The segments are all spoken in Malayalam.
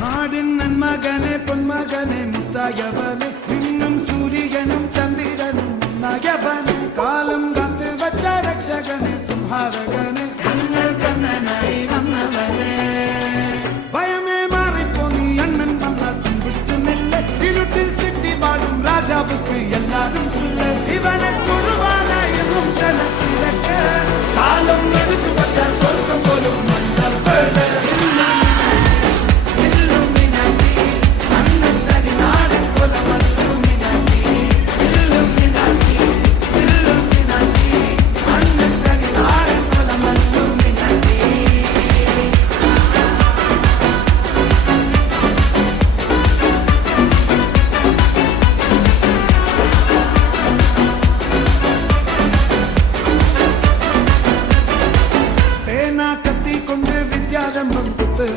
നാടിൻ നന്മകനെ പൊന്മകനെ മുത്തായവനെ നിന്നും സൂര്യനും ചന്ദ്രനും നയവനെ കാലം കാത്ത് വച്ച രക്ഷകനെ സംഹാരകനെ ഞങ്ങൾ കണ്ണനായി വന്നവനെ ഭയമേ മാറിപ്പോ നീ അണ്ണൻ വന്നാത്തും വിട്ടുമില്ല ഇരുട്ടിൽ സിറ്റി വാഴും രാജാവുക്ക് എല്ലാരും സുല്ല ഇവനെ തൊഴുവാനായും ജനത്തിലൊക്കെ കാലം എടുത്തു വച്ചാൽ സ്വർഗം പോലും മണ്ണർവേള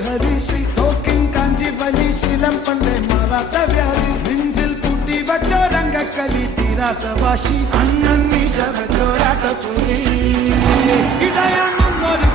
ഹരിശ്രീ തോക്കിൻ കാഞ്ചി വലി ശീലം പണ്ടേ മാറാത്ത വ്യാധി നെഞ്ചിൽ പൂട്ടി വച്ചോരംഗക്കലി തീരാത്ത വാശി അണ്ണൻ മീശ വച്ചോരാട്ട പുലി ഇടയാങ്ങുന്നൊരു